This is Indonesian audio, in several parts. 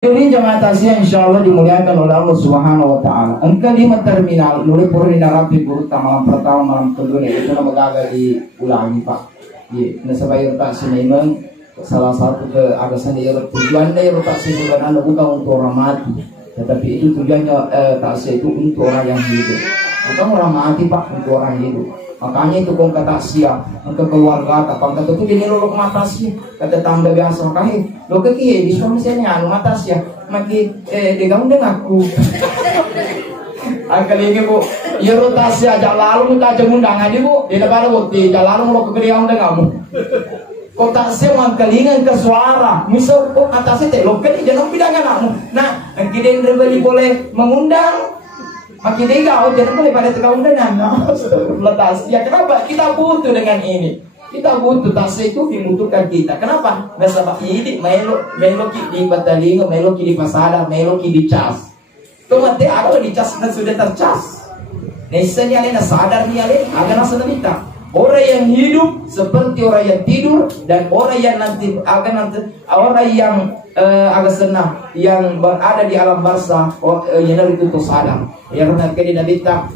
Ini jemaah tasya insyaallah dimuliakan oleh Allah Subhanahu wa taala. Engkau lima terminal nuri puri narapi guru malam pertama malam kedua itu nama gagal diulangi Pak. Iya, nasabay tak sinimang salah satu ke agasan dia tujuan dia tak sebenarnya bukan untuk orang mati, tetapi itu tujuannya tasya itu untuk orang yang hidup. Bukan orang mati Pak, untuk orang hidup. Makanya itu kong kata siap ke keluarga kapang kata itu dia lolok mata sih kata tangga biasa makanya lo ke kiai bisa misalnya anu mata sih maki degang dengan aku kali ini bu ya rotasi aja lalu minta jemundang aja bu di depan bukti jalan lo ke keriang dengan kamu kok tak sih mangkalingan ke suara misal kok atasnya teh lo ke jangan bidangan kamu nah kita beli boleh mengundang makin dia jangan boleh pada tegak undangan letas ya kenapa kita butuh dengan ini kita butuh tasya itu dibutuhkan kita kenapa nggak sabak ini melo ki di batalingo melo ki di pasada melo ki di cas tuh mati ada di cas dan sudah tercas nesanya alena sadar nih alena agak nasa nabita orang yang hidup seperti orang yang tidur dan orang yang nanti orang yang agak senang yang berada di alam barzah yang itu sadar yang nanti nabita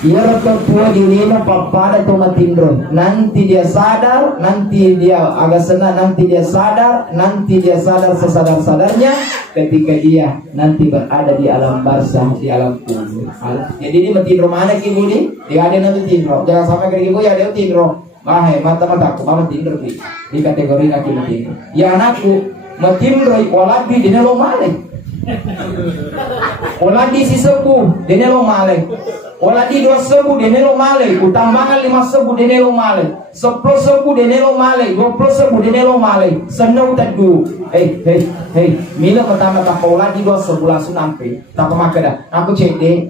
dia tertua di lima papada tomatindron nanti dia sadar nanti dia agak senang nanti dia sadar sesadar-sadarnya ketika dia nanti berada di alam barzah di alam kubur. Jadi ini matindro mana kibu nih dia ada nanti tindro jangan sampai ke kibu ya dia tindro mata-mataku mama tindro di kategori laki matindro ya anakku matindro waladi dina lo male waladi si sepuh dina lo male waladi 2 sebu denelo male utambangan 5 sebu denelo male 10 sebu denelo male 20 sebu denelo male senau tadu hey mila pertama tak waladi 2 sebu langsung nampe tak pemakai dah aku cek deh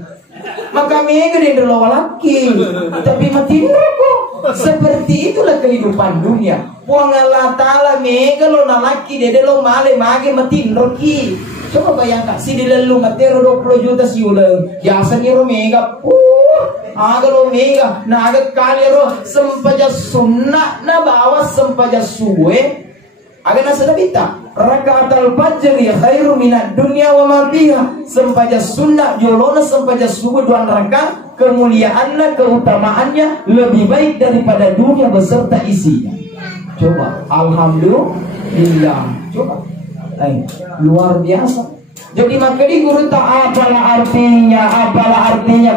maka mega dendelo walaki tapi mati kok seperti itulah kehidupan dunia buang Allah Ta'ala mega lo nalaki dendelo male mage mati roki. Coba bayangkan si dilelu matero 20 juta si ulang biasanya ro mega aga lo mega na aga kali ro sempaja sunnah na bawa sempaja suwe aga na sadabita rakaatal fajri khairu minad dunya wa ma fiha sempaja sunnah yolona sempaja suwe 2 rakaat kemuliaannya keutamaannya lebih baik daripada dunia beserta isinya. Coba alhamdulillah coba luar biasa. Jadi maka di guru tak apalah artinya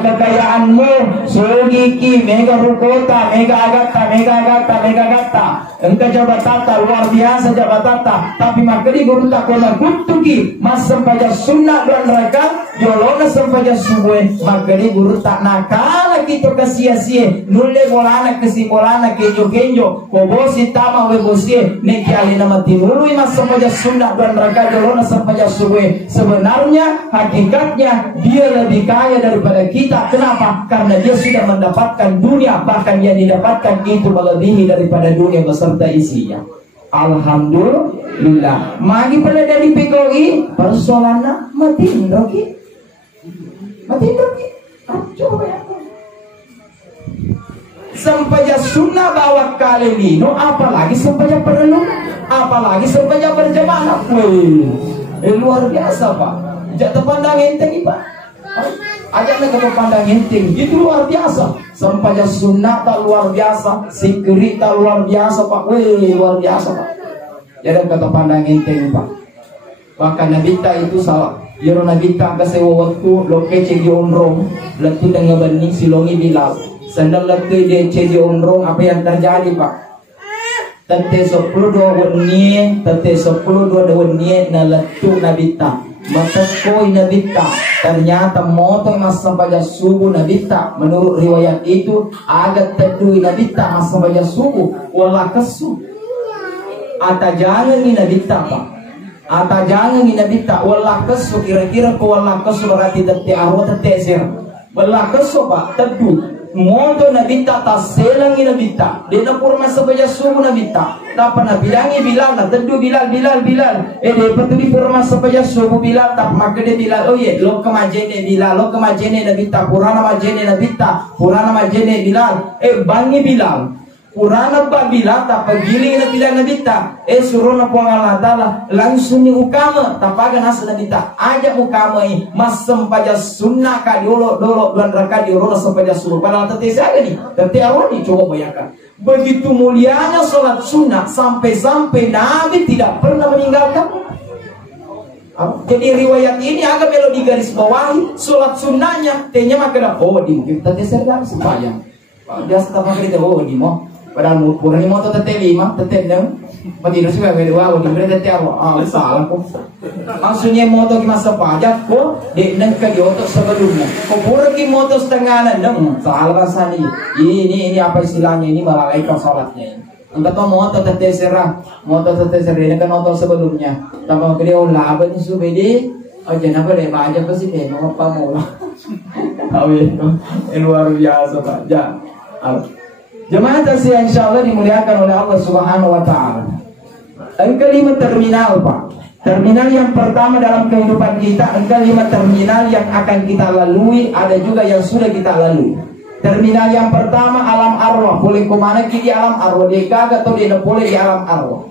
kekayaanmu sugiki mega rukota mega agata engkau jabatata luar biasa jabatata tapi maka di guru tak kena kutuki mas sempaja sunnah dan neraka jolona sempaja subuh maka di guru tak nakala kita kesia-sia nulle bolana kesimbolana kenjo kobosi tama webosi neki alina mati nului mas sempaja sunnah dan neraka jolona sempaja subuh. Sebenarnya hakikatnya dia lebih kaya daripada kita. Kenapa? Karena dia sudah mendapatkan dunia, bahkan yang didapatkan itu melebihi daripada dunia beserta isinya. Alhamdulillah. Magi pada dari PKI persoalannya mati roki. Coba ya. Sampaja sunnah bawa kali ini, apalagi sampaja perlu, apalagi sampaja berjamaah. Luar biasa Pak. Jatuh pandang enteng Pak. Ajak mereka pandang enteng. Itu luar biasa. Sampaja sunnah tak luar biasa. Sikri tak luar biasa Pak. Luar biasa Pak. Jadi kata pandang enteng Pak. Bahkan Nabita itu salah. Yoro Nabita kesewa waktu loke cegi omrong. Letu dengan bening silongi bilal. Sandal letu dia cegi omrong. Apa yang terjadi Pak? Tete 10 wennie na letu Nabita matakoi Nabita ternyata motong mas sampaja subuh Nabita menurut riwayat itu agak tedui Nabita mas sampaja subuh wala kesu ata jangan ni Nabita Pak ata jangan ni Nabita wala kesu kira-kira ko wala kesu berarti tete arwah tete sir wala kesu Pak tedu moto Nabita taselangi Nabita dena purma sabaja subuh Nabita dapat nabilangi Bilal na tedu Bilal depa tu di purma sabaja subuh Bilal tak makade Bilal oh ye lo kemajene Bilal lo kemajene Nabita purana majene Nabita purana majene Bilal bangi Bilal Purana babila tak pagili na pila na bita. Suruh na po ang Allah Ta'ala langsung ni ukama tapaga nasa na bita. Aja ukama mas sempaja sunnah ka diolo dolo dan raka diolo na sempaja suruh. Padahal tete saga nih. Tete awal nih coba bayangkan. Begitu mulianya sholat sunnah sampai-sampai Nabi tidak pernah meninggalkan. Jadi riwayat ini agak melodi garis bawahi sholat sunnahnya. Tehnya maka di mungkin tete sedang sembahyang. Dia setelah kita di mau. Padahal purani moto tete 5, tete 6. Matino juga kedua, di mana tete apa? Salah kok. Maksudnya moto ki masa pajak kok di nang ke diotok sebelumnya. Kok purani moto setengah 6. Salah rasanya. Ini apa istilahnya ini malaikat salatnya. Enggak tahu moto tete serah ini kan moto sebelumnya. Tambah gede laban su bede. Oh jangan apa deh, aja pasti deh mau apa mau lah. Luar biasa Pak. Jemaah tasya insyaallah dimuliakan oleh Allah Subhanahu wa taala. Kalimat terminal Pak. Terminal yang pertama dalam kehidupan kita, kalimat terminal yang akan kita lalui, ada juga yang sudah kita lalui. Terminal yang pertama alam arwah, boleh kemana di alam arwah, dia kagak atau dia boleh di alam arwah.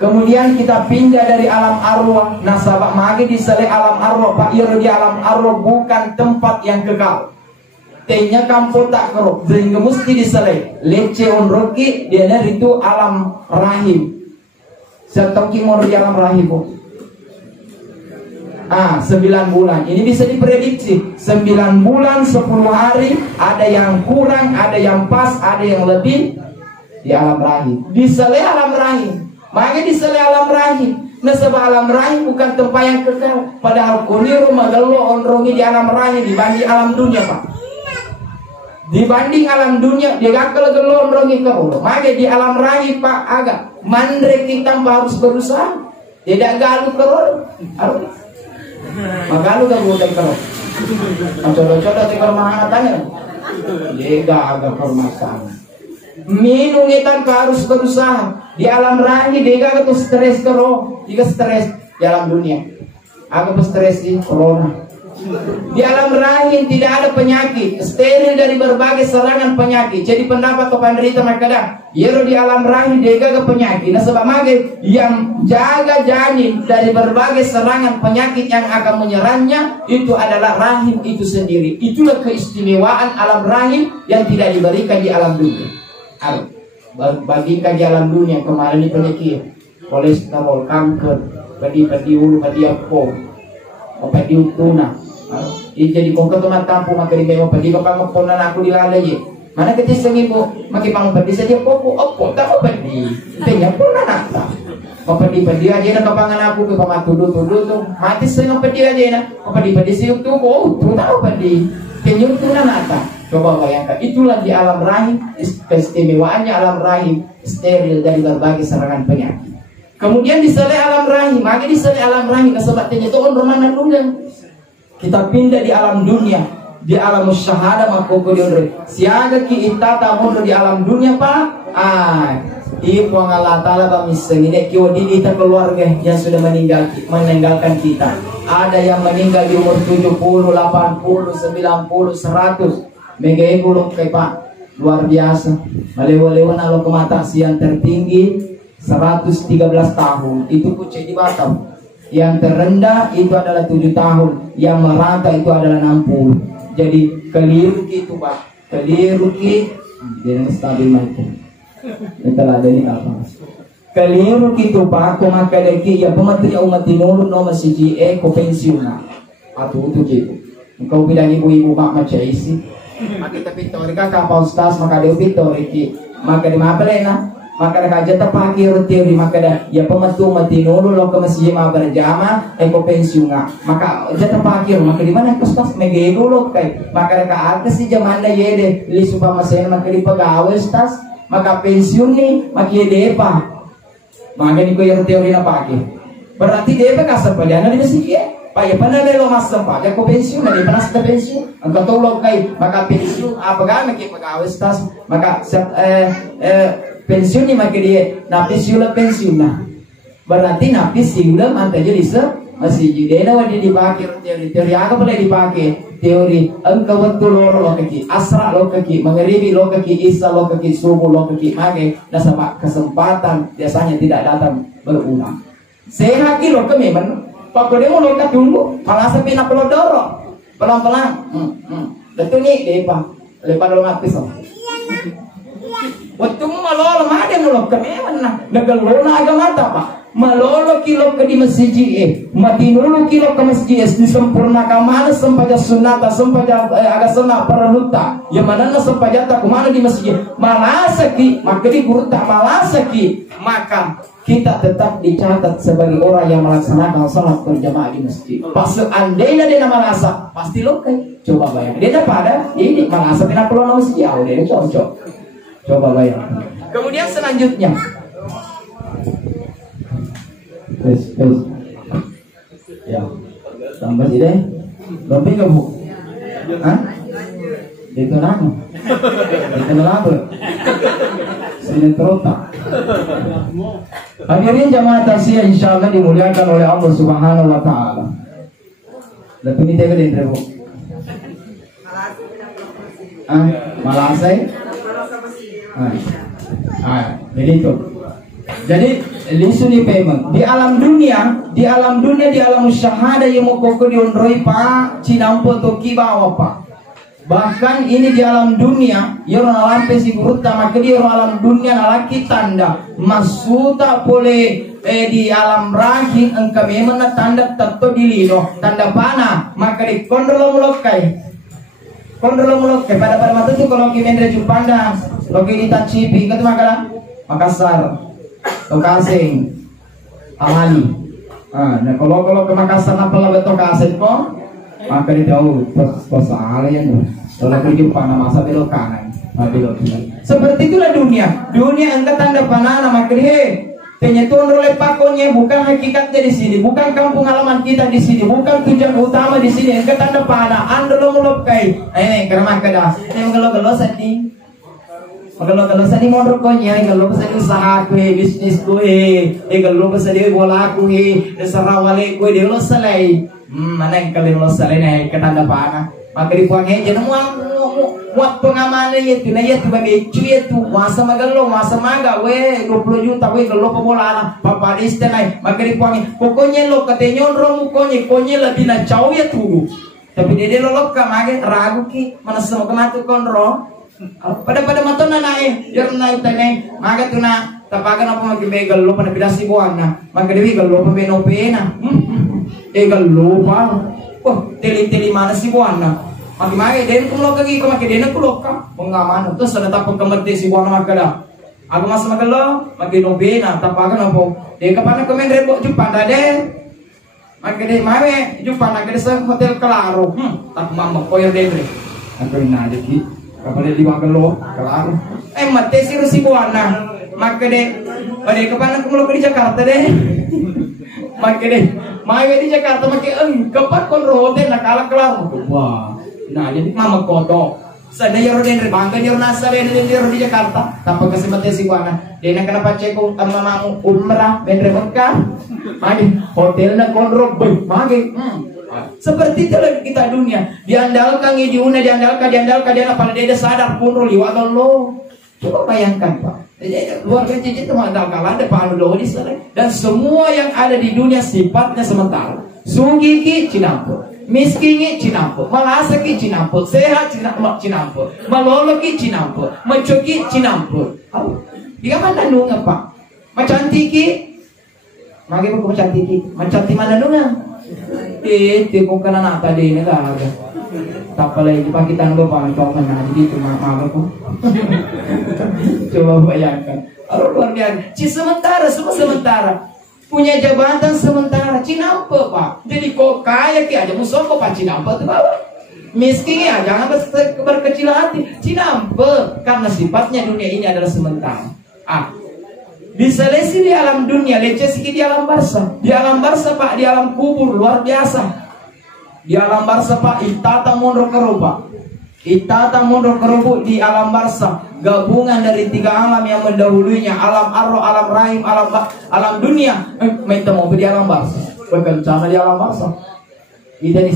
Kemudian kita pindah dari alam arwah, nasabak magi di sele alam arwah, Pak Iro di alam arwah bukan tempat yang kekal. Tehnya kampung tak keruk, sehingga mesti diselai. Lece onroki dia itu alam rahim. Setoki mau di alam rahim. 9 bulan. Ini bisa diprediksi. 9 bulan 10 hari. Ada yang kurang, ada yang pas, ada yang lebih di alam rahim. Diselai alam rahim. Makanya diselai alam rahim. Nasabah alam rahim bukan tempat yang kekal. Padahal kuniru magalo onrongi di alam rahim dibanding alam dunia Pak. Dibanding alam dunia dia gak gelon rongi ke Allah. Maka di alam rahim Pak agak mandre kita harus berusaha. Tidak galu ke Allah. Magalu gak boleh ke Allah. Coba-coba tinggal mahatannya. Dia agak permasalahan. Minum kita harus berusaha. Di alam rahim dia gak tuh stres ke Allah. Dia stres di alam dunia. Agak stres di corona. Di alam rahim tidak ada penyakit, steril dari berbagai serangan penyakit. Jadi pendapat penderita makadang, yero di alam rahim dia gagal penyakit. Nah sebab mage yang jaga janin dari berbagai serangan penyakit yang akan menyerangnya itu adalah rahim itu sendiri. Itulah keistimewaan alam rahim yang tidak diberikan di alam dunia. Bagikan di alam dunia kemarin ini penyakit kolesterol, kanker, padi ulu, padi apa, padi utuna. Jadi kau ketumat kampung maka di bawah padi kau kamu ponan aku dilalai. Mana ketis ibu makin pang padi saja popo opo tak padi. Tanya ponan aku. Padi aja nak kapangan aku ke pamatu tuduh tuh mati setengah padi aja nak. Padi siup tuh tuh tahu padi. Tanya tunan apa? Coba bayangkan itulah di alam rahim keistimewaannya alam rahim steril dari berbagai serangan penyakit. Kemudian diselai alam rahim, maka diselai alam rahim kesebatannya itu on romana dulu. Kita pindah di alam dunia, di alam syahada maka kodion siaga ki itata mondo di alam dunia Pak. Ibu Allah Ta'ala kami sengine kiwadi kita keluarga yang sudah meninggalkan kita. Ada yang meninggal di umur 70, 80, 90, 100. Megai gulung kayak Pak luar biasa. Malewa-lewa nalo kemata siang tertinggi 113 tahun. Itu kucing di Batam. Yang terendah itu adalah 7 tahun, yang merata itu adalah 60. Jadi keliru gitu Pak, keliru gitu. Dia stabil macam. Itulah ada ini apa? Keliru gitu Pak, kau maka deki ya pematri umat tinulu nomor CGE kau pensiun atau itu gitu. Engkau bilang ibu-ibu mak macam isi. Maka tapi torika kapal stas maka dia pitoriki maka di mapelena. Maka kaja terpakai teori maka dah ya pematu mati nulu lo ke masjid ma berjamaah eko pensiunga maka jatuh terpakai maka di mana kostas mege dulu kai maka ka artis si zaman dah yede li supaya masih maka di pegawai stas maka pensiun nih maka yede apa maka ni ko yang teori na pakai berarti dia apa kasar paliana di masjid Pak ya pernah lo masam Pak ya ko pensiun ada pernah sudah pensiun angkat tolong kai maka pensiun apa kan maka pegawai stas maka pensiun ni maka dia napis yula pensiun nah berarti napis yula mantai jadi masih judena wadi dipakai teori apa boleh dipakai teori engkau betul lo kaki asra lo kaki mengharibi lo kaki isa lo kaki subuh lo kaki mage nasaba kesempatan biasanya tidak datang berulang sehat lo kami pak kode mau lo tunggu malah sepi nak lo dorong pelan-pelan betul nih lepas lo ngapis waktu malolo made mulo kami mana nagalona agama apa malolo kilo ke di masjid matinulu kilo ke masjid disempurnakan mana sempaja sunata sempaja agasana paranuta yang mana sempaja tak mana di masjid malasaki maka di guru tak malasaki maka kita tetap dicatat sebagai orang yang melaksanakan salat berjamaah di masjid. Pas andainya dia malasa pasti lo kan coba bayang dia pada ini malasa pina pulau masjid jauh dia cocok. Coba bayang. Kemudian selanjutnya. Terus. Ya. Tambah sih deh. Lebih nggak bu? Hah? Itu nama. Itu nama. Sini terotak. Hadirin jamaah tasya insyaallah dimuliakan oleh Allah Subhanahu wa taala. Lebih ni tega den rebo. Malasai. Jadi itu. Jadi lisuni payment di alam dunia, di alam syahada yang mau koko diondroi pak cinampo toki bawa pak. Bahkan ini di alam dunia, yang lampe si guru maka di alam dunia nalaki tanda masuta boleh di alam rahim engkau memang tanda tato di lino tanda panah maka di kondolo mulokai pada mata itu kalau kita dari Jepanda kalau kita Cipi itu Makassar Tokasing Amali nah kalau ke Makassar apa lebih Tokasing kok maka di jauh persoalan ya kalau pergi panah masa belok kanan belok kiri seperti itulah dunia engkau tanda panah maka dia penyetun oleh pakonya bukan hakikatnya di sini bukan kampung halaman kita di sini bukan tujuan utama di sini engkau tanda panah anda lo melukai kerama kedah menggelo-gelo sadi mondor konya gelo sadi usaha kue bisnis kue gelo sadi bola kue sarawale kue dia lo selai mana yang kalian lo selai nih ketanda panah maka dipuangnya jangan muat pengamanan itu na itu bagai cuy itu masa maga we 20 juta we gelo pembola papa istenai maka dipuangnya pokoknya lo katanya orang konye lebih na caw ya tuh tapi dia lo maga ragu ki mana semua kematu konro pada matona nae yor naik tane maga tuh na tapagan apa magi begal lo pada pidasi buana maka dia gelo pena gelo pa teli mana si buana maki den kulo kagi ko maki den kulo ka pengaman terus ada tapang kemerti si buana makada aku mas magalo maki nobena tapagan apa de kapana komen rebo Jepang dade maki de mame Jepang kade sa hotel Claro tak mama koyo dendre aku ina deki kapale di magalo Claro mate si buana maki de ade kapana kulo ke Jakarta de maki de mame di Jakarta maki kapan kon hotel nakala Claro wah nah jadi mama kodo sadaya roden rebangga di nasa di Jakarta tanpa kesempatan si buana dia nak kenapa ceko mamamu umrah ben Mekah magi hotel na konro magi seperti itu kita dunia diandalkan diandalkan dia pada dia sadar pun liwat lo coba bayangkan pak luar biasa itu mengandalkan ada pak lo di sana dan semua yang ada di dunia sifatnya sementara sugiki cinampo miskinnya cinampo, malasaki cinampo, sehat cinampo, maloloki cinampo, mencoki cinampo. Dia mana nunga pak? Macantiki, magi pun macantiki, macanti mana nunga? Kung ka na nata din nag-aaga. Tapalay, di pa kita nagpapang ito ka na, hindi tumamaga ko. Coba bayangkan. Aduh luar biasa. Sementara, semua sementara. Punya jabatan sementara. Cinampe pak. Jadi kok kaya ki aja musoko pak cinampe tuh bawa. Miskin ya, jangan berkecil hati. Cinampe. Karena sifatnya dunia ini adalah sementara. Bisa lesi di alam dunia, leceh sikit di alam barsa. Di alam barsa pak, di alam kubur luar biasa. Di alam barsa pak, itata mundur kerupa. Itata mundur kerupa di alam barsa. Gabungan dari tiga alam yang mendahulunya, alam arroh, alam rahim, alam dunia. Minta mau di alam barsa. Kencana di alam barzah. Kita ni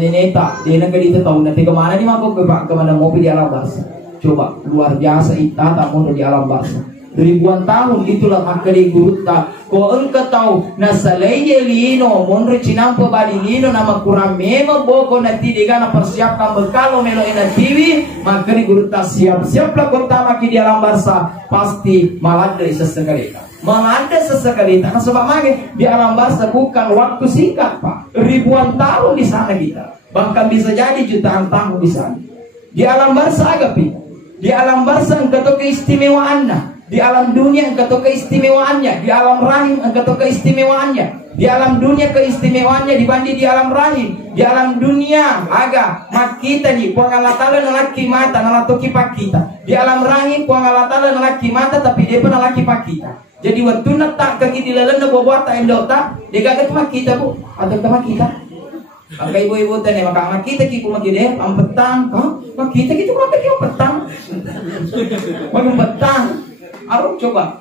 neneta, dia nak kita tahu nanti kemana ni mampu kemana mobil di alam barzah. Coba luar biasa ita tak mau di alam barzah. Ribuan tahun itulah akari gurutta. Ko engkau tahu nasalaiye lino monre cinampo bali lino nama kurang memo boko nanti dia na persiapkan bekal melo ena TV makari gurutta siap-siaplah kota maki di alam barzah pasti malada sesekalita. Melanda sesekalita. Nah sebab mage di alam barzah bukan waktu singkat Pak. Ribuan tahun di sana kita. Bahkan bisa jadi jutaan tahun di sana. Di alam barzah agapi. Di alam barzah engkau tahu keistimewaannya. Di alam dunia engkau tahu keistimewaannya. Di alam rahim engkau tahu keistimewaannya. Di alam dunia keistimewaannya dibanding di alam rahim. Di alam dunia aga mat kita ni puang Allah Ta'ala nalaki mata nalatoki pak kita. Di alam rahim puang Allah Ta'ala nalaki mata tapi dia pun nalaki pak kita. Jadi waktu nak tak kaki dilalan na buat tak endok tak dia gagal mak kita bu atau mak kita. Maka ibu-ibu tanya maka mak kita kiku mak dia am petang kah mak kita gitu mak kita petang. Mak petang. Arok coba.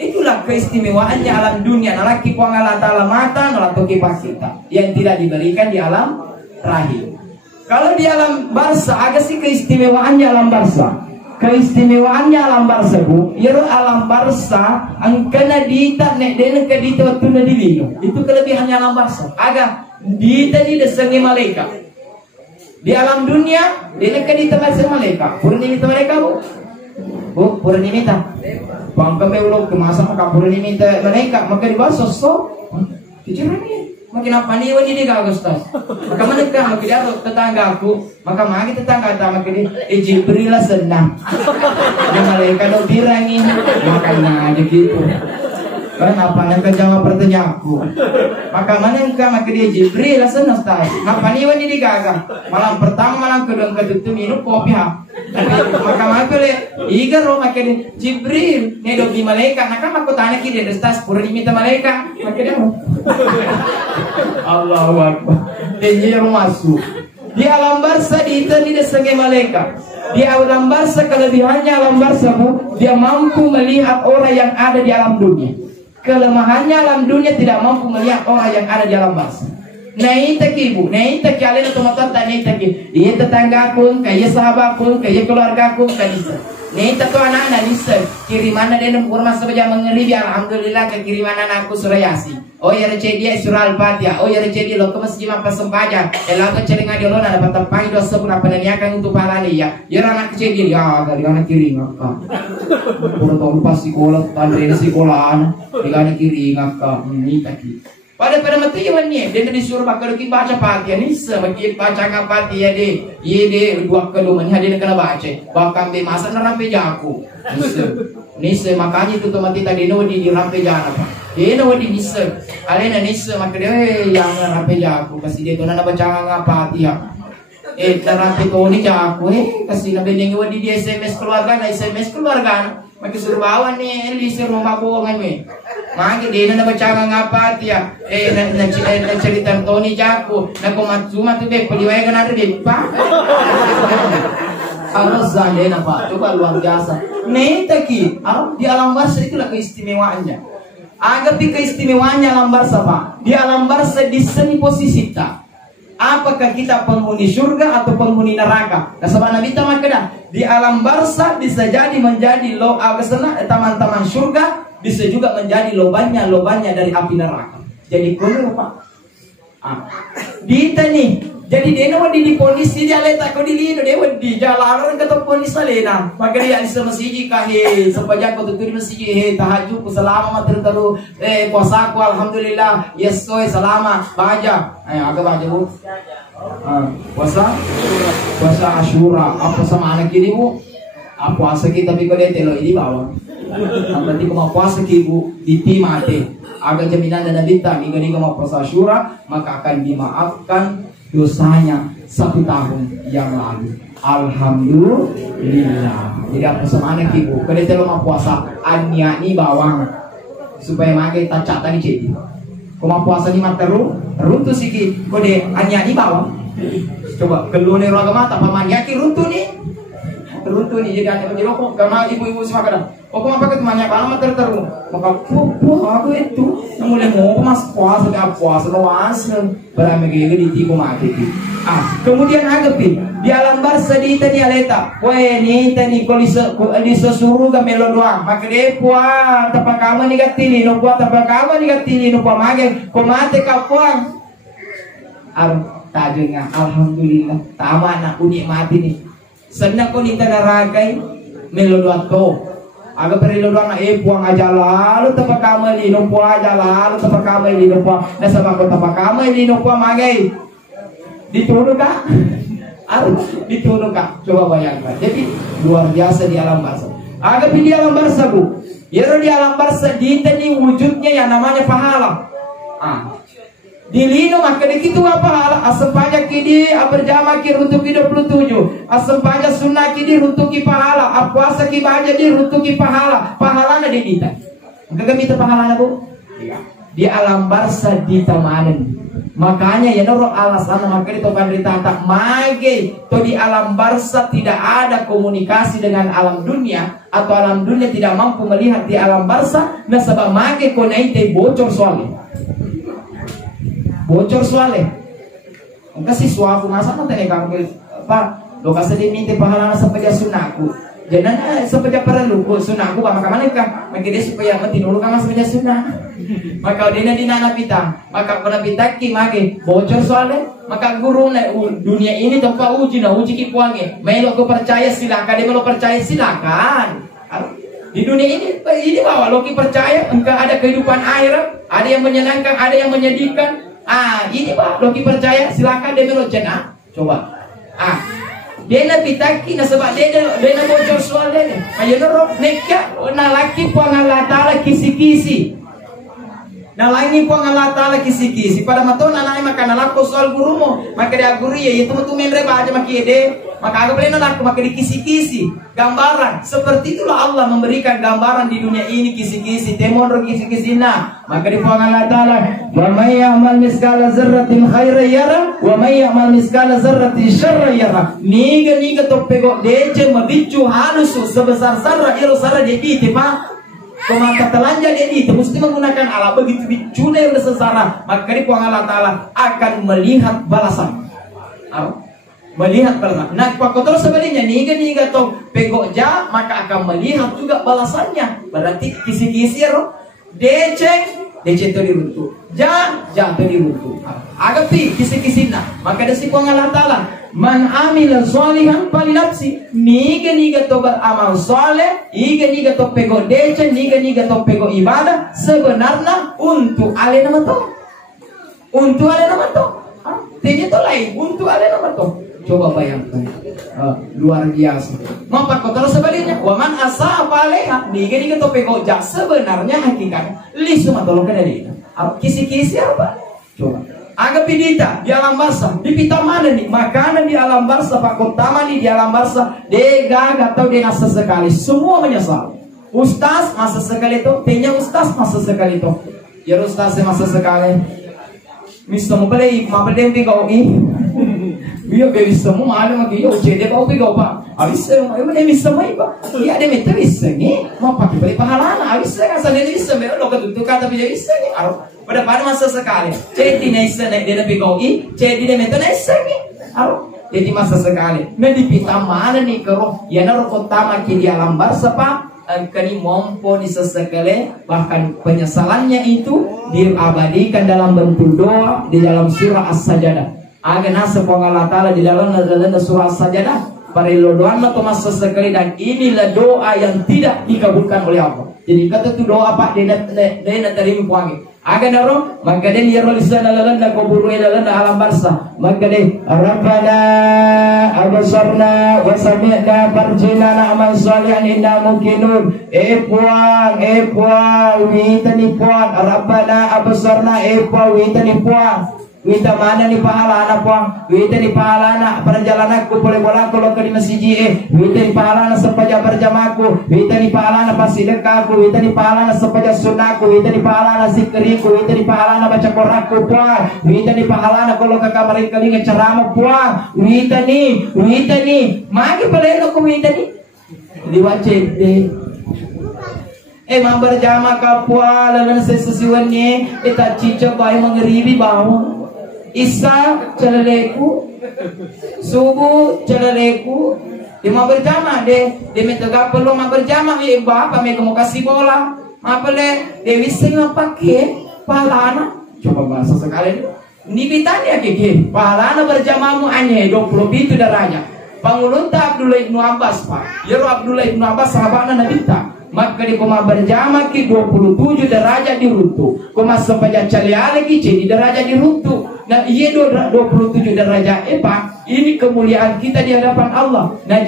Itulah keistimewaannya alam dunia. Nalaki puang Allah Ta'ala mata nalatoki pak kita yang tidak diberikan di alam rahim. Kalau di alam barzah agak sih keistimewaannya alam barzah. Keistimewaannya alam barzah bu, yero alam barzah angkana dita nek dene ke dita waktu na dilino. Itu kelebihannya alam barzah. Aga dita di desengi malaikat. Di alam dunia dene ke dita masih malaikat. Purnimita malaikat bu. Bu, purnimita. Bangka be ulo kemasa maka purnimita malaikat maka di barzah so. Bicara ni. Makin apa nih wani dia gagus tas. Maka mana kan makin dia tetangga aku, maka magi tetangga tak makin dia Jibril lah senang. Dia malaikat do birangi, makan aja gitu. Kan apa yang kejawab pertanyaanku. Maka mana kan makin dia Jibril lah senang tas. Apa nih wani dia gagal. Malam pertama malam kedua ketutup minum kopi ha. Maka makin le iga ro makin Jibril nih do bi malaikat. Maka aku tanya kita dia tas purni minta malaikat. Makin dia Allahu Akbar. Dia masuk. Di alam barzah dia sebagai malaikat. Di alam barzah kelebihannya alam barzah dia mampu melihat orang yang ada di alam dunia. Kelemahannya alam dunia tidak mampu melihat orang yang ada di alam barzah. Naitaki ibu, naitaki alena teman-teman naitaki. Dia tetanggaku, kayak sahabatku, kayak keluargaku, kayak Nita tuh anak-anak nisa kiriman dia nempur masa baca mengeribi alhamdulillah kekiriman anakku surayasi. Oh ya receh surah al-fatihah. Oh ya receh lo ke masjid apa sempaja. Elaga celenga dia lo na dapat tempat dosa pun apa niakan untuk pahala ya. Ya anak kecil dia ya dari anak kiri ngaka. Pura tahu pas sekolah tandre sekolah di anak kiri ngaka nita ki. Pada mati yang ni, dia disuruh pakai lagi baca Fatihah ni, semakin baca Fatihah dia, dia dua kedua ni dia kena baca. Bahkan dia masa nak rampai jaku, nisa makanya itu tempat tadi di rampai jalan apa? Dia di nisa, alena nisa maka dia yang rampai jaku, kasih dia tu nak baca Fatihah. Rampai tu ni jaku, kasih nak bending di SMS keluarga, maka suruh bawa ni, lisa rumah bohongan ni. Magi dia na baca ngapa dia na cerita Tony Jaku na kumatsuma tu be peliwai kan ada be pa harus zalena Pak coba luar biasa netaki di alam barzah itulah keistimewaannya agapi keistimewaannya alam barzah Pak di alam barzah di seni posisi kita apakah kita penghuni surga atau penghuni neraka nah sebab Nabi tamakada di alam barzah bisa jadi menjadi lo agasana teman-teman surga bisa juga menjadi lobanya dari api neraka. Jadi kalau Pak, dita nih, jadi dia nak di polisi dia letak kau di lino dia di jalan kata polisi lena. Maka dia di masjid kahe, sepanjang kau tutur masjid tahajud selama tertaru puasa ku alhamdulillah yes soy selama baca. Agak baca bu. Puasa Asyura apa sama anak ini bu? Puasa kita pikir dia telo ini bawah. Nanti kau mau puasa ibu di mati agak jaminan dan bintang hingga kau mau puasa Asyura maka akan dimaafkan dosanya 1 tahun yang lalu. Alhamdulillah. Jadi apa sama anak ibu kalau dia mau puasa anya ni bawang supaya makai tacatan jadi. Kau mau puasa ni mata runtuh sikit kau deh anya ni bawang. Coba keluar ni roga mata paman yakin runtuh ni jadi ada menjerokok karena ibu-ibu semua kadang O kung mapagkatmanya pa, matartaro. Ako ito. Namuli mo, mas puasa ka puasa. Lawas ng marami kayo dito kumakiti. Kemudian agapi. Di alam barsa dita ni aleta. Pwe, nita ni kolisa suru ka melodoang. Makade puwa, tapakama ni gatili. No puwa, tapakama ni gatili. No puwa, magay. Kumate ka puwang. Tajo nga, alhamdulillah. Tama na, unik mati ni. Sana ko nita naragay. Melodoang to. Aga perilodoan na puang aja lalu tapakama lino po aja lalu tapakama lino po nasa bako tapakama lino po magay ditulog ka ditulog ka coba bayangkan. Jadi luar biasa di alam barsa. Aga di alam barsa bu yero di alam barsa dita ni wujudnya yang namanya pahala. Dilino maka dikitu pahala asempanya kidi berjamaah ki runtuki 27 asempanya sunnah kidi runtuki pahala puasa ki baja di runtuki pahala pahalana di dita gagamita pahalana bu di alam barsa dita manen makanya ya noro alasan maka itu kan ditata mage to di alam barsa tidak ada komunikasi dengan alam dunia atau alam dunia tidak mampu melihat di alam barsa nasabah mage ko naite bocor soalnya bocor soalnya kasi suaku masa nanti kamu apa lo kasi diminta pahala sampai dia sunahku jangan sampai dia perlu sunahku maka mana kan makanya supaya mentinulu kamu sampai dia sunah maka dia dinana pita maka pernah pita ki mage bocor soalnya maka guru na dunia ini tempat uji na uji ki puange melo ko percaya silakan dia melo percaya silakan di dunia ini bahwa lo ki percaya engkau ada kehidupan akhirat ada yang menyenangkan ada yang menyedihkan. Ini Pak, Loki percaya silakan dia melo jenah. Coba. Dia na pitaki na sebab dia na bocor soal dia. Ayo nero nekya na laki po ang Allah Taala kisi-kisi. Na lagi po ang Allah Taala kisi-kisi. Pada mato na nai maka nalako soal guru mo. Maka dia guru ya itu tu membre baca makide. Maka agak boleh nalako maka dikisi-kisi. Gambaran. Seperti itulah Allah memberikan gambaran di dunia ini kisi-kisi. Temon ro kisi-kisi na. Maka di po ang Allah Taala, "Wa may ya'mal miskala dzarratin khairan yara, wa may ya'mal miskala dzarratin syarran yara." Niga toppego dece mabicu halus sebesar zarra iro zarra dia itu Pak. Maka telanjang dia itu mesti menggunakan alat begitu bicuna yang sesara maka di puang Allah Taala akan melihat balasan. Melihat balasan. Nah pakotor sebaliknya niga to pegoja maka akan melihat juga balasannya. Berarti kisi-kisi ro DC to diruntuh. To diruntuh. Agapi kisi-kisi na maka desi puang Allah Taala man amila sholihan falinafsi niga to beramal soleh niga to pego dece niga to pego ibadah sebenarnya untuk ale nama to tidak to lain untuk ale nama to coba bayangkan luar biasa maka kotor sebaliknya waman asa apaleha niga to pego ja sebenarnya hakikat lisu matolong dari kisi-kisi apa coba agak pidita di alam barsa di pita mana nih makanan di alam barsa pak utama nih di alam barsa dega atau dengan sesekali semua menyesal ustaz masa sekali itu tanya ustaz masa sekali itu ya ustaz masa sekali mister mau beli mau beli kau ini dia beli semua ada lagi yo jadi kau kau pak habis saya mau mister mai pak dia ada meter bisa nih mau pakai beli pahala habis saya kasih dia bisa beli lo ketutukan tapi dia bisa nih pada masa sekali jadi nesa naik dia lebih gaui jadi dia meter nesa nih jadi masa sekali nah di pita mana nih keroh ya naruh utama di alam barsa pak kini mompo di sesekali bahkan penyesalannya itu diabadikan dalam bentuk doa di dalam surah As-Sajdah agar nasa Allah Ta'ala di dalam surah As-Sajdah para doa atau masa sekali dan inilah doa yang tidak dikabulkan oleh Allah. Jadi kata tu doa pak dia nak terima puangi. Agar daro maka dia lihat lisan lalanda kuburu lalanda alam barsa. Maka dia Rabbana abasarna wa sami'na farjina amal salihan inna mukinun. Puang witani puang Rabbana abasarna puang witani puang. Wita mana ni pahala anak puang, wita ni pahala anak perjalananku boleh bola kalau ke di masjid wita ni pahala anak sepaja berjamaku, wita ni pahala anak pasidekaku, wita ni pahala anak sepaja sunahku, wita ni pahala anak zikriku, wita ni pahala anak baca Qur'anku puang, wita ni pahala anak kalau ke kamar kali ceramah puang, wita ni, magi boleh aku wita ni diwajib deh. Ma berjama kapuala dan sesusuannya eta cica bayi mengeribi bau. Isa celeleku, subuh celeleku. Dia mau berjama deh, dia minta perlu mau berjama apa mereka mau kasih bola. Apa le? Dia bisa pakai palana. Coba bahasa sekali. Ini bitanya keke. Palana berjamamu aneh 27 derajat. Pangulunta Abdullah ibnu Abbas pak. Yero Abdullah ibnu Abbas sahabatnya Nabi ta. Maka di koma berjama ki 27 derajat di runtuh. Koma sepanjang caliale ki jadi derajat di runtuh. Nah iya 27 derajat pak. Ini kemuliaan kita di hadapan Allah. Nah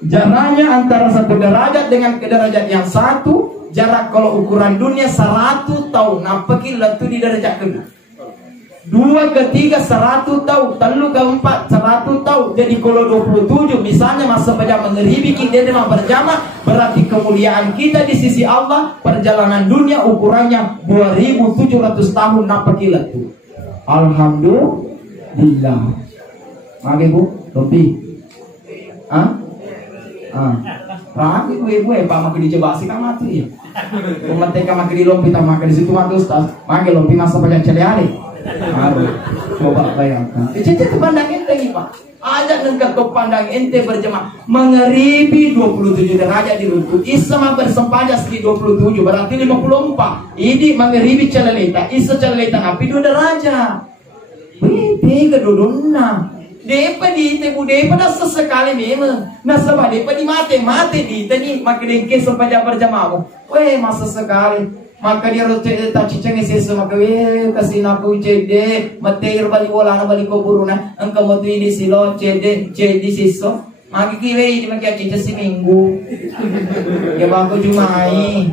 jaraknya antara satu derajat dengan derajat yang satu. Jarak kalau ukuran dunia 100 tahun. Nampak letu di derajat kedua. 2 ke 3 100 tahun, 3 ke 4 100 tahun. Jadi kalau 27 misalnya masa pajak mengeribi kita dengan berjamaah, berarti kemuliaan kita di sisi Allah perjalanan dunia ukurannya 2700 tahun. Nampak itu. Alhamdulillah. Mari Bu, lebih. Rapi ibu pak makin dicoba sih kan mati. Pemerintah makin di lompi tak makin di situ mati ustaz. Makin lompi masa pajak celiali. Coba bayangkan. Jadi pandang ente pak. Ajak nengkat ke pandang ente berjemaah mengeribi 27 derajat di runtuh. Isa mah bersempaja di 27 berarti 54. Ini mengeribi celelita. Isa celelita api 2 derajat. Bete keduduna. Depa di tebu depa dah sesekali memang. Nah sebab depa di mate di tani makin ke sepanjang berjamaah. Weh masa sekali. Maka dia rute tak ciceng sesu maka weh kasih aku cede mate balik bola na balik kuburuna engkau mau di silo cede sesu. Maki kiri di maki cica si minggu. Ya baku jumai.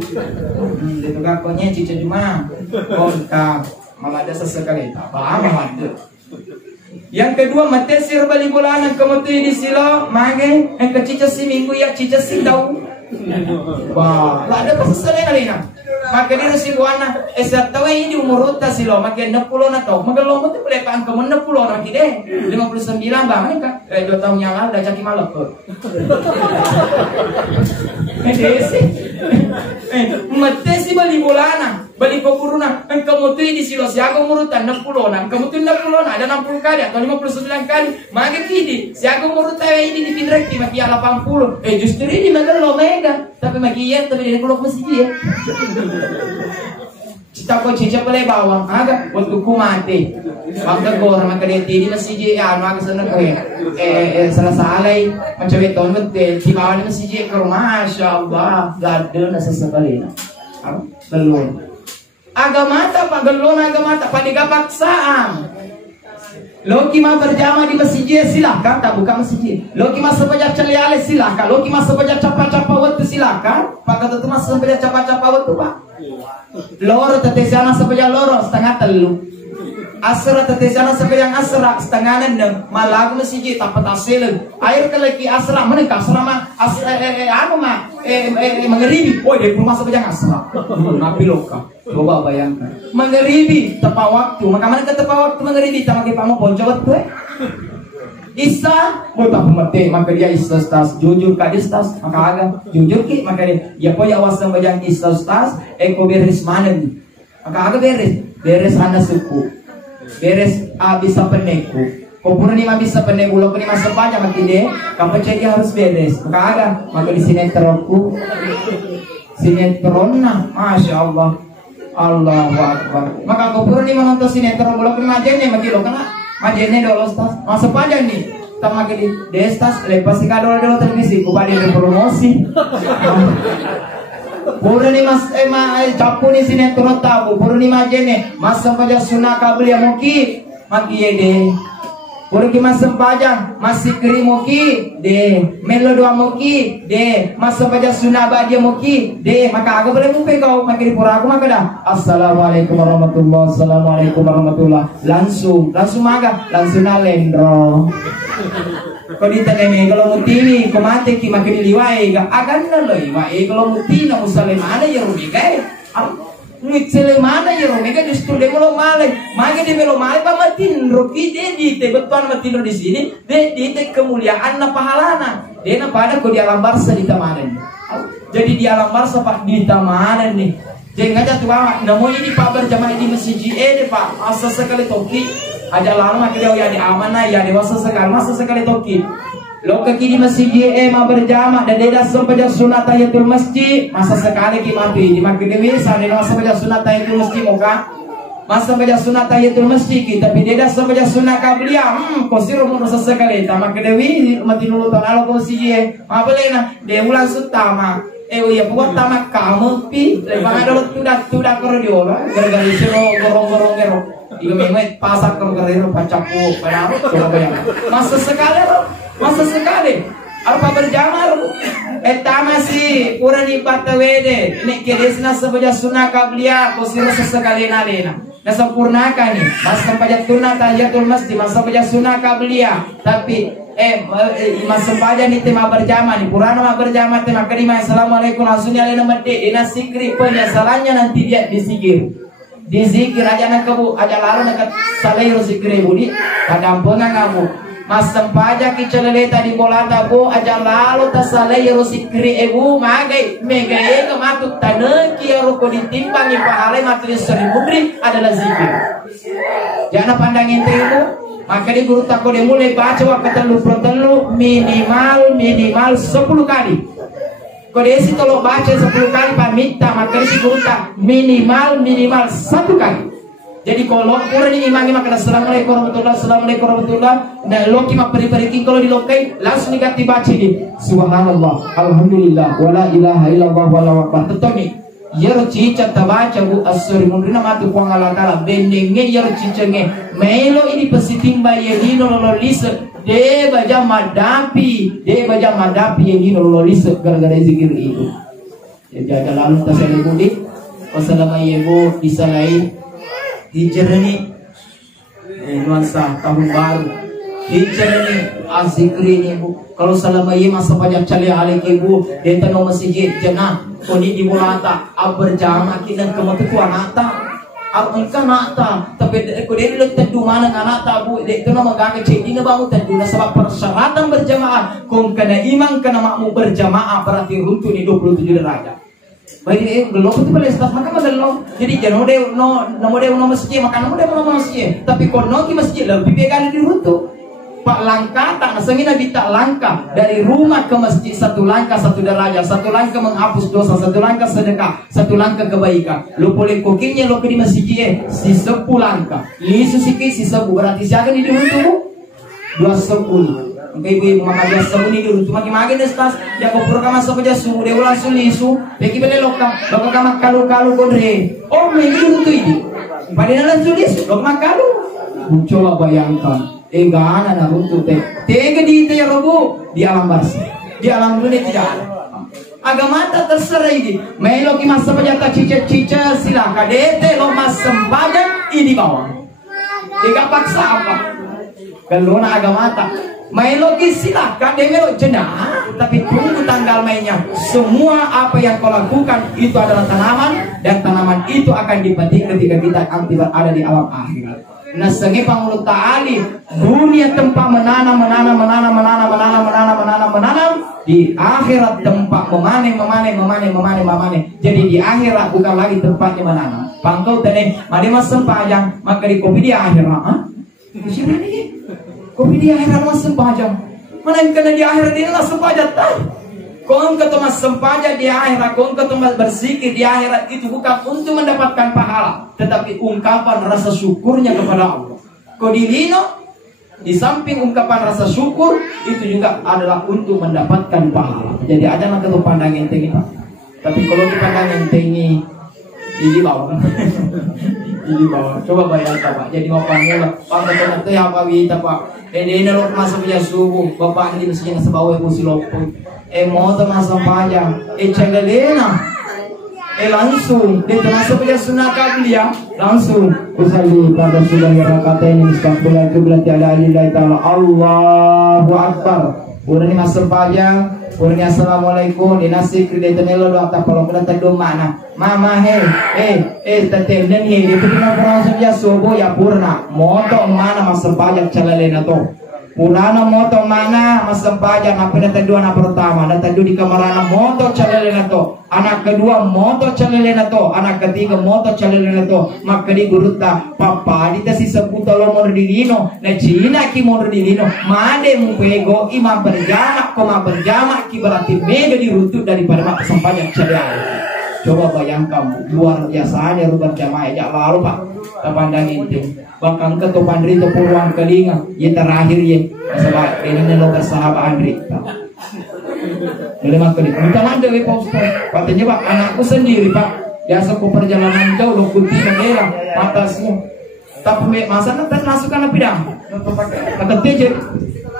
Itu kakonya cica juma. Kontak malah ada sesekali tak apa ada. Yang kedua mate sir balik bola na kemudian di silo mage engkau cica si minggu ya cica si tahu. Wah, lah ada kesesalan kali na. Maka dia si buana esat tahu ini umur uta silo makin 60 na tau. Maka lo mesti boleh kan kamu 60 orang kide 59 bang kan 2 tahun yang lalu dah jadi malak kok. Desi. Mate si balik bola na balik kuburuna engkau mutu di silo si aku murutan 60 na engkau mutu 60 na ada 60 kali atau 59 kali maka kini si aku murutan ini di pinrek di maki 80 justru ini maka lo mega tapi maki ya tapi dia kalau masih dia cita ko cica pale bawang aga waktu ku mati maka ko orang maka dia tidi masih dia maka sana ko salah salai macam itu betul di bawah masih dia ke rumah masya Allah gada nasa sekali belum agama tak pak gelon agama tak pada paksaan. Loki mah berjamaah di masjid silakan tak buka masjid. Loki mah sepajak celiale silakan. Loki mah sepajak capa-capa waktu silakan. Pak kata tu mah sepajak capa-capa waktu pak. Loro tetesiana sepajak loro setengah telu. Asra tetesiana sepajak asra setengah 6. Malah masjid tak petaseleng. Air keleki asra mana asra mah anu mah mengeribi. Oh dia rumah sepajak asra. Nabi loka. Coba bayangkan mengeribi tepat waktu maka mana ke tepat waktu mengeribi tak pakai pamu poncot tuh Isa mau tak pemerti maka dia Isa stas jujur kadis stas maka agak jujur ki maka dia ya po ya wasan bajang Isa stas eko beres mana nih maka agak beres anak suku beres bisa peneku kompurni mah bisa peneku lo mah sepanjang maka dia kamu jadi harus beres maka di sinetronku sinetron nah masya Allah Allahu Akbar. Maka aku pun nih menonton sinetron bolak majene mati lo kena majene dolo stas. Masa panjang nih. Tama gini destas lepas si kado televisi ku pada promosi. Pura nih mas capu nih sinetron tabu. Pura nih majene masa pajak sunah kabel ya moki maki deh. Pura ki masa pajang masih keri moki deh. Melo doa moki deh. Masa pajak sunah badia moki deh. Maka aku boleh mumpai kau maki di pura aku maka dah. Assalamualaikum warahmatullahi Assalamualaikum warahmatullahi langsung maga langsung nalendro. Kau ditanya kalau mutini kau mati ki maki diliwai ga agan na loh iwai kalau mutina musalem mana ya rumi kay. Ngitsele mana ya Romega justru dia belum malai, maka dia belum malai pamatin roki dia di betuan matin di sini, dia di kemuliaan na pahalana, dia na pada ko dia lambar sa di tamanan. Jadi di alam barsa Pak di tamanan nih. Jadi ngajak tuh Pak, namanya di Pak berjamaah di masjid deh Pak. Asa sekali toki. Aja lalu makanya ya di amanah ya di masa sekali toki. Lo kaki di masjid ma berjamaah dan dia sampai sunat tahiyatul masjid. Masa sekali ki mati di makin dewi sampai masa baca sunat tahiyatul masjid muka. Masa baca sunat tahiyatul masjid kita tapi dia sampai baca sunat qabliyah. Kosir umur sesekali tamak dewi mati dulu tahun lalu masjid. Apa lena dia ulang sutama. Ya buat tamak kamu pi lepas ada tudak kordiola gara-gara isiro gorong-gorong. Ibu memang pasak kordiola pacapu pada coba bayang. Masa sekali. Apa berjamaah etama si kurani patawede nek kedesna sebaja sunah qabliyah kosiro sesekali nalena na sempurnakan nih masa baca sunah tahiyatul masjid masa baca sunah qabliyah tapi masa baca nih tema berjamaah nih purana mah berjamaah tema kelima assalamualaikum langsungnya lena mati ina sikri penyasalannya nanti dia dizikir aja nak kebu aja lalu nak saleh zikri budi ada ampunan kamu mas sempaja kiceleleta di bolata bu aja lalu tasaleh zikri ebu magai megai kematut taneki ruko ditimbang yang pahala materi seribu adalah zikir. Jangan pandangin itu maka di guru takut dia mulai baca waktu telu minimal 10 kali. Kalau dia sih kalau baca 10 kali pamitah maka di guru tak minimal 1 kali. Jadi kalau kurang ini imam maka assalamualaikum warahmatullah dan loki mak peri-peri kalau di lokai langsung diganti baca di subhanallah alhamdulillah wala ilaha illallah wala akbar tetoni yero cica tabaca bu asuri mundina matu kuang ala kala bendenge yero cica nge melo ini pesiting bayi dino lolo lisa de baja madapi yang lolo lisa gara-gara zikir itu. Jadi ada lalu tasali mudik wassalamualaikum disalai hijrah ini nuansa tahun baru hijrah ini azikri ini bu kalau selama ini masa pajak cale alik ibu deta no masjid jenah koni di bolata berjamaah kita kematu anata arunka nata tapi ko dia letak di mana anata bu deta no magaga cedi na bangun tadi sebab persyaratan berjamaah kung kana imam kana makmu berjamaah berarti runtuh ni 27 derajat. Baik belum itu boleh staf maka belum. Jadi jangan no masjid makan no masjid. Tapi kono ki masjid lebih baik di runtuh. Pak langkah tak sengina bita langkah dari rumah ke masjid satu langkah satu derajat, satu langkah menghapus dosa, satu langkah sedekah, satu langkah kebaikan. Lo boleh kokinya lo ke di masjid si 10 langkah. Lisu sikit si 10 berarti siapa di runtuh 20. Ibu makan biasa ini dulu cuma kimagi nestas ya kau program masa kerja su dia ulang sulisu beki beli lokal kamak kalu kodre oh ini dulu tuh ini padahal sulisu lok makalu coba bayangkan enggak ada runtuh tega di itu ya robo di alam barsi di alam dunia tidak ada agama tak terserah ini melo ki masa pejata cica silakan dete lo mas sembahyang ini bawah tidak paksa apa kalau na agama tak Mailogi silahkan dia melok jenah, tapi tunggu tanggal mainnya. Semua apa yang kau lakukan itu adalah tanaman dan tanaman itu akan dipetik ketika kita ada di alam akhirat. Nah, sengi pangulut ta'ali dunia tempat menanam di akhirat tempat memanen. Jadi di akhirat bukan lagi tempatnya menanam. Pangkau tadi mari mas sempajang maka di kopi di akhirat. Siapa ni? Kopi di akhirat mas sempajang. Mana yang kena di akhirat ini lah sempajang tak? Kau ketemu sempajang di akhirat, kau ketemu berzikir di akhirat itu bukan untuk mendapatkan pahala, tetapi ungkapan rasa syukurnya kepada Allah. Kau dilino di samping ungkapan rasa syukur itu juga adalah untuk mendapatkan pahala. Jadi ada nak ketemu pandang enteng Pak. Tapi kalau dipandang enteng ini bawah. Ini bawah. Coba bayangkan Pak. Jadi bapak mula, Pak betul ya Pak Wita Pak. Ini nalok masa punya subuh, bapak ini mestinya sebawa ibu silopon. Moto masa panjang, cagalena. Langsung, dia termasuk punya sunnah qabliyah. Langsung, usalli pada sudah rakatain mustaqbilan qiblat ala lillahi ta'ala. Allahu Akbar. Udah ni masa panjang. Urnya assalamualaikum dinasi kredit nelo do ta kalau kita tadi mana mama tatem dan dia punya perasaan dia sobo ya purna moto mana masa pajak calalena to Purana moto mana masempajang apa na tadu anak pertama, na tadu di kamarana moto calele na to, anak kedua moto calele na to, anak ketiga moto calele na to, maka di guruta papa di tasi seputolo mordilino, na Cina ki mordilino, made mupego ima berjama ki berarti mega dirutut daripada mak sempajang calele. Coba bayangkan luar biasanya lu berjamaah ya lalu pak pandang intim bahkan ketupan rito puluhan kelinga yang terakhir ya sebab ini lo bersahabat Andri jadi makanya minta manda pak Ustaz katanya pak anakku sendiri pak biasa ku perjalanan jauh lo putih daerah matasnya tapi masa nanti masukkan api dah kata tejer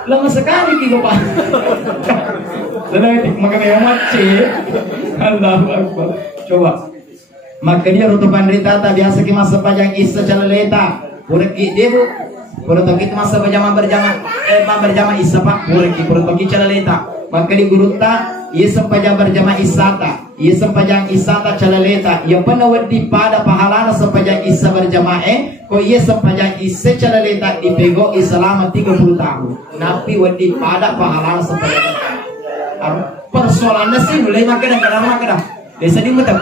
lama sekali gitu pak dan makanya macet Allahu Akbar. Coba maka dia rutupan ritata biasa ki masa pajang isa calaleta ureki debu purotoki masa berjama isa pak ureki purotoki calaleta maka di guruta isa pajang berjama isata isa pajang isata calaleta ya penawadi pada pahalana sepajang isa berjamaah ko isa pajang isa calaleta dipego selama 30 tahun napi wadi pada pahalana sepajang persoalannya sih mulai makan kadang desa di mata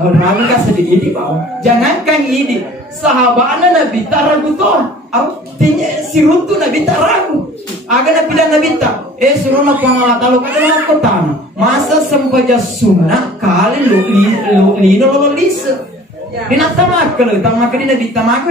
ragu kan sedih ini bau jangankan ini sahabatnya Nabi tak ragu toh artinya si runtu Nabi tak ragu agar Nabi dan Nabi tak suruh nak pengalat lalu kan nak kotan masa sempaja sunnah kali lu lo lisa ini nak tamak kalau tamak ini Nabi tamak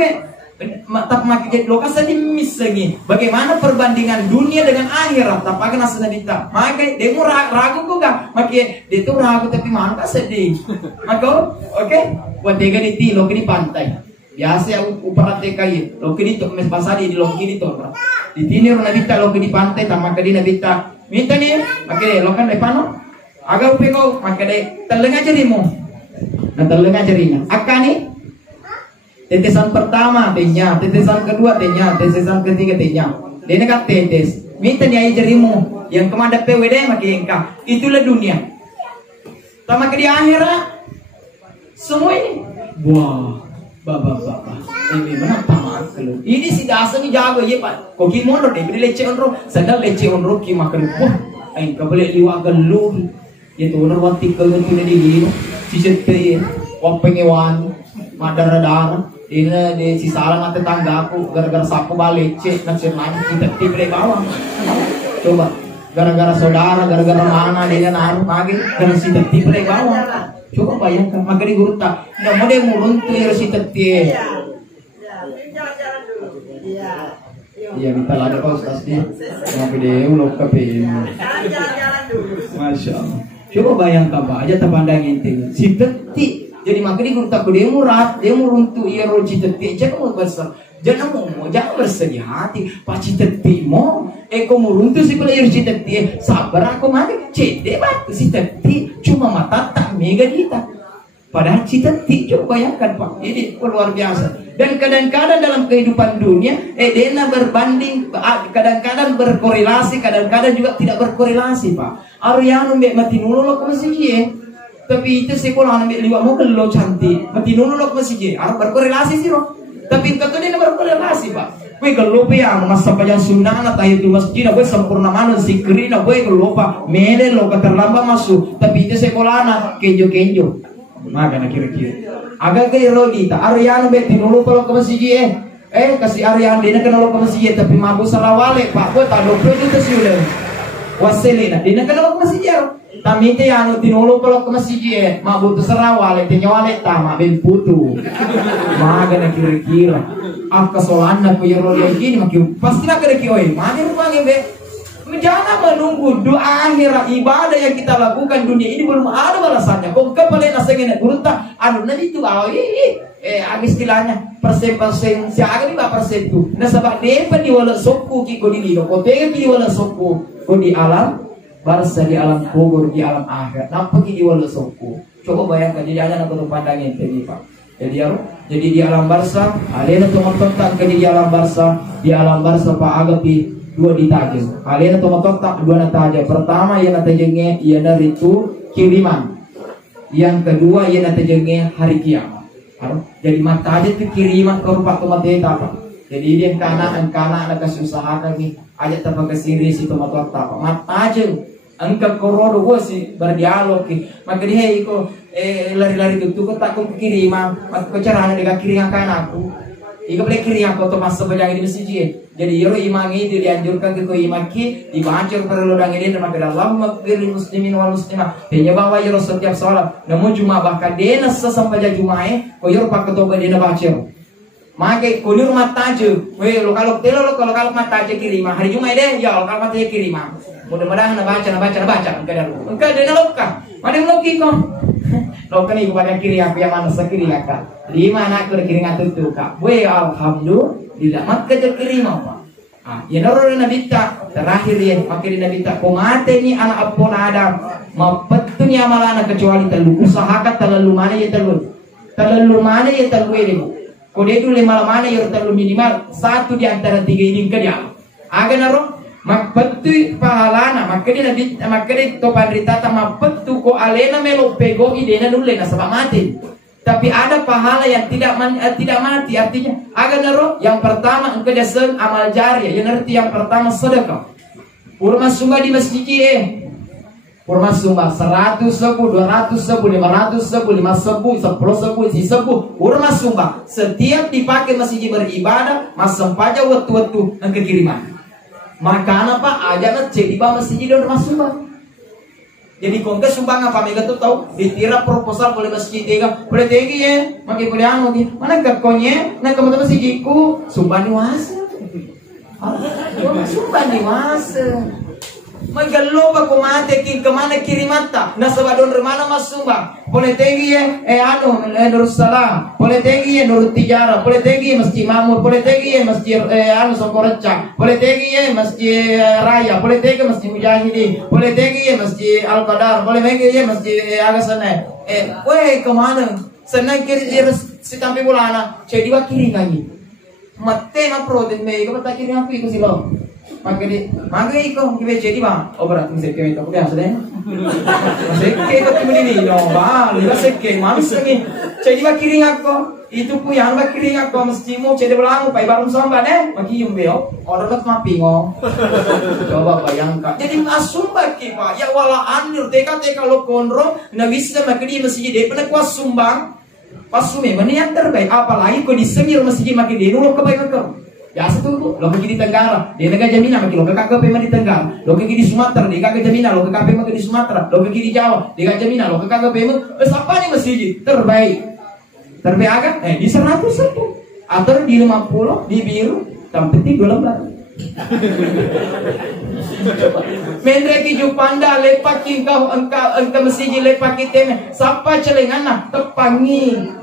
tak makai lokasi di misalnya bagaimana perbandingan dunia dengan akhirat tak pakai nasi nabita makai demo ragu juga makai dia tuh ragu tapi mana sedih maka oke buat tiga di lo di pantai biasa upara TKI lo kini tuh mes pasar di lo kini tuh di sini orang nabita lo di pantai tak makai di nabita minta nih makai lo kan depan agak upeko makai deh telenga jerimu nah telenga jerinya akan nih tetesan pertama tenya, tetesan kedua tenya, tetesan ketiga tenya. Dia kan tetes. Minta dia jerimu yang kemana PWD makin engkau. Itulah dunia. Sama ke di akhirat semua ini. Wah, bapak. Ini mana tamak kalau. Ini si dasar ni jago ye pak. Koki mono deh, beri leceh onro, sandal leceh onro ki makan. Wah, engkau boleh liwat galur. Itu onro wanti kalau tu ni di sisi te, wapengewan, madara. Ini di si salang tetangga aku gara-gara sapu balik cek ngasih lagi kita tipe bawah. Coba gara-gara saudara gara-gara mana dia naruh lagi gara si tipe bawah. Coba bayangkan maka di guru tak nggak mau dia muruntu ya si tetie. Iya kita lagi kau Ustaz dia mau video lo kape. Masya Allah. Coba bayangkan pak aja terpandang inti si tetie. Jadi makanya guru takut dia murah, dia muruntu ia roji teti, jangan besar, jangan bersedih hati, paci teti mo, eko muruntu si pelajar roji teti, sabar aku mati, cede batu si teti, cuma mata tak mega kita, padahal si teti coba bayangkan pak, ini luar biasa. Dan kadang-kadang dalam kehidupan dunia, dena berbanding, kadang-kadang berkorelasi, kadang-kadang juga tidak berkorelasi pak. Ariano mbak mati nulul kau masih tapi itu sekolah ambil liwat mau kalau cantik mati nuluk masih harus berkorelasi sih roh tapi kata dia berkorelasi pak gue kalau yang masa pajang sunnah atau itu masjid gue sempurna mana zikri gue kalau pak mele lo keterlambat masuk tapi itu sekolah anak kenjo maka nak kira-kira agak kayak logika Ariano beti nuluk kalau ke masjid kasih Ariano dia kena lo ke masjid tapi mabuk sarawale pak gue tak 20 juta sih udah waselina dia kena lo ke masjid tamite anu tinulu kalau ke masjid mak butuh serawale tenyawale tamak ben putu maga na kira-kira afka solana ko yero gini makin pasti nak ada kioi magi rupanya be jangan menunggu doa akhirat ibadah yang kita lakukan dunia ini belum ada balasannya kok kepala nasengene gurunta anu nadi itu agis istilahnya persen si agak di persen itu nah sebab dia di wala sokku ki godi lido ko tega ki wala sokku di alam barsa di alam kubur di alam akhir nampak di wala sokku coba bayangkan jadi ada nak pandangin tadi pak jadi di alam barsa alena teman-teman ke di alam barsa pak agapi dua ditajeng alena teman-teman dua nataja pertama yang natajengnya ia dari itu kiriman yang kedua ia natajengnya hari kiamat jadi mata aja tuh kiriman ke rupa teman apa Jadi dia anak kesusahan nih, aja terpakai siri si tomat apa, mat aja, angka korodo gua sih berdialog ki, maka dia iko lari-lari tuh takut ke kiri mah, mat kecerana di kiri yang kanan aku, iko boleh kiri aku tuh masuk bajang di masjid, jadi yoro imam itu dianjurkan ke imam ki, dibaca perlu dang ini nama kita Allahumma firli muslimin wal muslimah, dia bawa yoro setiap sholat, namun cuma bahkan dia nasa sampai jumae, ko yoro pakai toba dia baca. Makai kunur mata aja, weh lo kalau mata aja kiri mah hari Jumat deh, ya lo kalau mata aja kiri mah, mudah-mudahan nabaca, enggak ada loka, mana loki kok, loka nih bukan kiri aku yang mana sekiri kak, lima anak ke kiri ngatu tuh kak, weh alhamdulillah, maka ke kiri mah pak, ya noro nabi tak terakhir ya, maka di nabi tak komate ni anak apun Adam, mapetnya malah anak kecuali telu, usahakan terlalu mana ya telu ini. Kode itu lima mana yang terlalu minimal satu di antara tiga ini ke dia. Agar naro mak betu pahalana maka dia topan ritata mak betu ko alena melo pego idena dulu na sebab mati. Tapi ada pahala yang tidak mati, artinya agar naro yang pertama engkau dia amal jariah, yang arti yang pertama sedekah. Urma sumba di masjid Urma sumba 100 sebu, 200 sebu, 500 sebu, 5 sebu, 10 sebu, 10 sebu. Urma sumba setiap dipakai masjid beribadah, masam paja waktu-waktu yang kekiriman. Maka apa aja nak cek di bawah masjid dan urma sumba. Jadi kau ke sumbang apa mereka tuh tahu ditira proposal boleh masjid tiga, boleh tinggi ya, makin boleh anu di mana kekonya, nak kamu tuh masjidku sumbang di wasa. Sumbang di wasa. Magaloba kumate king kemana kirimata nasabadon remana masumba boleh tinggi ya Nur Salam boleh tinggi ya Nur Tijara boleh tinggi ya Masjid Mamur boleh tinggi ya Masjid Sokoreca boleh tinggi ya Masjid Raya boleh tinggi ya Masjid Mujahidin boleh tinggi ya Masjid Al-Qadar boleh tinggi ya Masjid Agasana weh kemana senang kiri si tampi bulana jadi wakiri kami mate ma pro den me ko pata kiri aku ikut silo Maka iko kibe jadi bang. Oh berarti sekke itu udah sudah. Sekke itu ini no bang. Lihat sekke manusia nih. Jadi kiri aku itu pun yang kiri aku mesti mau jadi belang pai baru samba deh. Bagi yumbeo. Orang mat mapingo. Coba bayangkan. Jadi masuk bagi pak. Ya wala anjur teka lo konro. Na bisa makdi masih jadi pernah kuas sumbang. Pas sume mana yang terbaik. Apalagi kau disengir masih makin dia nulok kebaikan kau. Ya satu tuh, lo pergi di Tenggara, dia negara Jamina, makin lo ke KKP di Tenggara, lo pergi di Sumatera, dia KKP Jamina, lo ke KKP di Sumatera, lo pergi di Jawa, dia KKP Jamina, lo ke KKP apa nih masjid terbaik, agak, di 100 atau di 50, di biru, yang penting 2 lembar. Mendreki Jupanda lepakin kau engkau masjid lepakin teme, sapa celengana tepangi.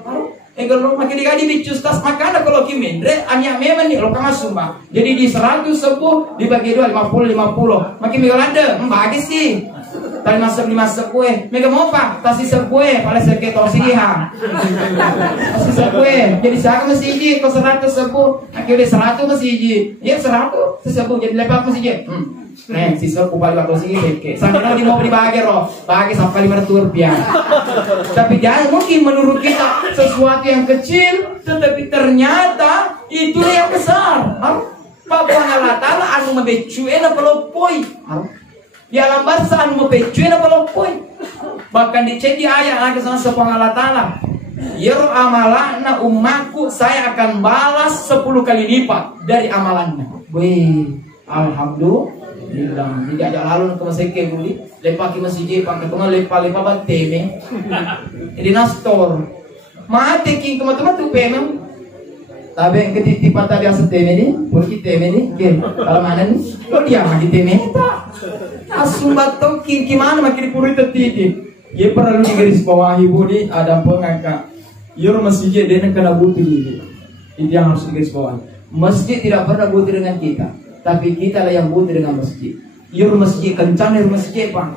Kalau makin dikali bicus tas makan kalau kimendre hanya memang nih lo kama sumba. Jadi di 100 sepuh dibagi 2 50. Makin Megolanda bagi sih. Tadi masuk kue. Mega mau pak tasi sekue pada seke tosiha. Tasi sekue. Jadi saya masih kau 100 sepuh. Akhirnya 100 masih ya 100 sepuh jadi lepas masih si sepuh paling bagus sih seke. Sampai di mau dibagi roh. Bagi sampai 500 rupiah. Tapi jangan mungkin menurut kita sesuatu yang kecil, tetapi ternyata itu yang besar. Pak Allah Taala anu mabecuin apa lopoi. Di alam bahasa anu mabecuin apa lopoi. Bahkan dicek di ayat lagi sama sepang Allah Taala. Yero amalana umatku saya akan balas 10 kali lipat dari amalannya. Wih, alhamdulillah. Tidak ada lalu ke masjid buli lepak ke masjid pakai tunga lepak bateme jadi nastor mati king teman-teman tuh pemem tapi yang ketitipan tadi asal teme nih pergi teme nih kalau mana nih lo dia lagi teme tak asumbat tuh gimana makin puri tertiti ya perlu digaris bawahi budi ada pengangkat yor masjid dia kena butuh ini itu yang harus digaris bawahi masjid tidak pernah butuh dengan kita tapi kita lah yang butuh dengan masjid. Yur masjid kencang dari masjid bang.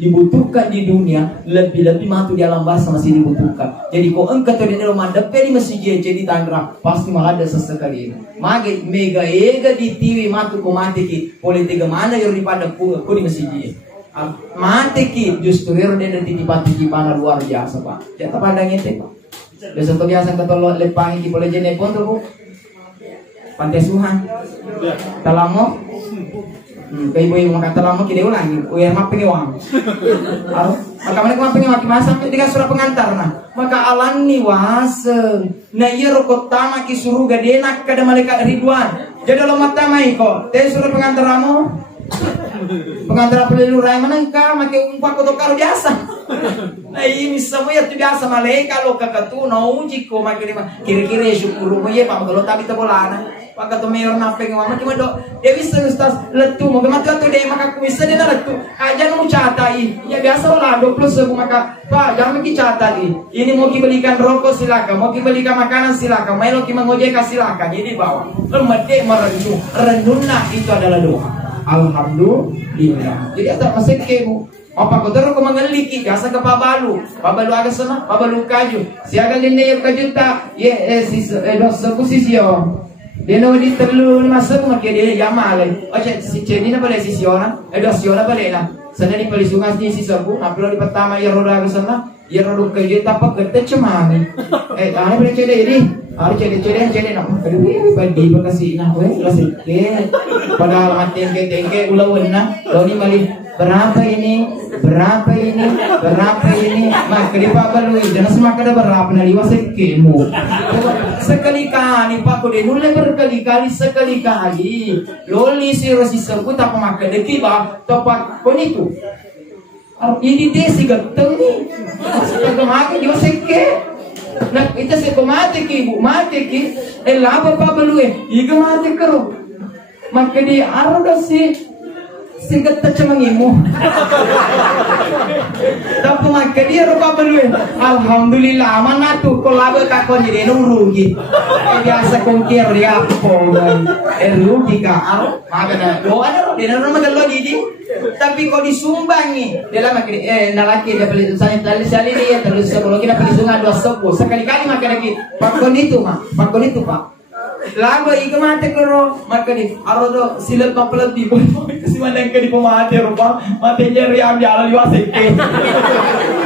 Dibutuhkan di dunia lebih matu di alam bahasa masih dibutuhkan. Jadi kau engkau tu di rumah depan di masjid jadi Tangerang pasti malah ada sesekali. Mage mega ega di TV matu kau mati ki politik mana yang daripada kau di masjid. Mati ki justru yang ada di pati ki mana luar biasa pak. Jangan pandang itu pak. Biasa tu biasa ketolok lepang iki boleh jene pun tu. Pantai Suhan. Talamo. Kay ibu makan talamo kide ulang. Uya map pengiwang. Aro, maka mana pengiwang masa dengan surat pengantar nah. Maka alani waseng. Na iya rokot tama ki suruh gadenak kada malaikat Ridwan. Jadi lo mata mai kok. Teh surat pengantar amo. Pengantar pelulurai mana ka make umpa ko karo biasa. Nah ini semua ya biasa malaikat lo kakatu no uji ko make kira-kira syukur mo ye pa magalo tabi tabolana. Pagka to mayor na pengen mama cuma do dewi ustaz letu mo gamata to de maka kuisa de na letu aja no catai ya biasa lah 20 maka pak jangan ki catai ini mau belikan rokok silakan mau belikan makanan silakan mau ki mengojek silakan jadi bawa lemede merenung renunna itu adalah doa alhamdulillah jadi ada masih kemu apa kau terus kau mengeliki biasa ke pabalu agak sana pabalu kaju siaga linde yang kajuta ye dosa kusisio dia no di terlalu masuk makia dia yamale oce si cedina boleh si siona siona boleh lah sana di pelisungan ni si sabu aplo di pertama ya roda ke sana ya roda ke dia tapak kete cemani ane boleh cede ini hari cede nak aduh bagi bekasi nah we lasik padahal mati tengke ulawenna doni mali berapa ini maka di pabalui jangan semakin ada berapa nali wasik kemu sekali kali pak kode mulai berkali-kali sekali loli si rosi sebut apa maka deki bah topak kon itu ini desi gateng ni sekali maka wasik ke nah itu sekomate ki bu mate ki laba pabalui iga mate karo maka di aroda si singkat tercemangimu tapi maka dia rupa belum alhamdulillah mana tuh kalau kakon jadi rugi biasa kongkir dia rugi kak maka doa dia nama kalau jadi tapi kalau disumbangi dalam nalaki dia beli misalnya tali sali dia terus sebelum kita beli sungai 2 sepuh sekali-kali maka lagi pakon itu pak lagu iku mate karo makani arodo silat papel di kasi mandang ka di pemate rupa mate nyeri am ala liwasik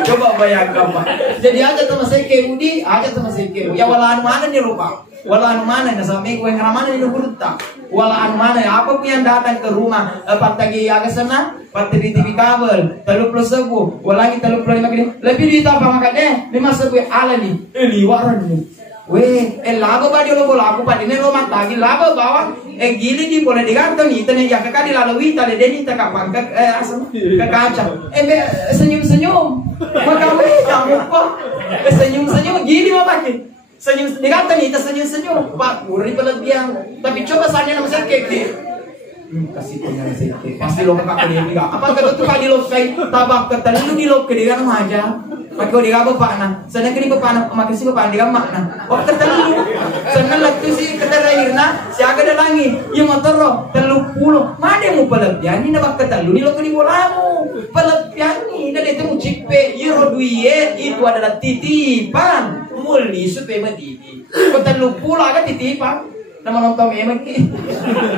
coba bayangkan Pak jadi aja sama seke udi aja sama seke ya wala anu mana nih rupa wala anu mana na sami ko yang ramana ni burta wala anu mana apa pun yang datang ke rumah patagi aga sana patri TV kabel 30.000 wala 35 gini lebih di apa makanya 50.000 ala nih liwaran nih weh, lago ba dia logo lago pa dine Roma tagi lago bawang gili di boleh digantung itu nih ya kakak dilalui tali deni tak kapang asam ke kaca senyum maka weh kamu kok senyum gili mau pakai senyum digantung itu senyum pak uri berlebihan tapi coba saja nama saya kek kasih punya rezeki pasti lo kakak dia enggak apa kata tuh kali lo kai tabak ketan lu di lo ke dia kan aja pakai dia apa pak nah sana kini bapak nah makin si bapak dia mak nah oh ketan lu sana lagi si ketan lahirna si aga ada langi yang motor lo 30 mana mau pelebihan ini nabak ketan lu di lo ke di bolamu pelebihan ini dan itu mu cipe euro duit itu adalah titipan muli supaya mendidih ketan lu pula kan titipan nama nonton memang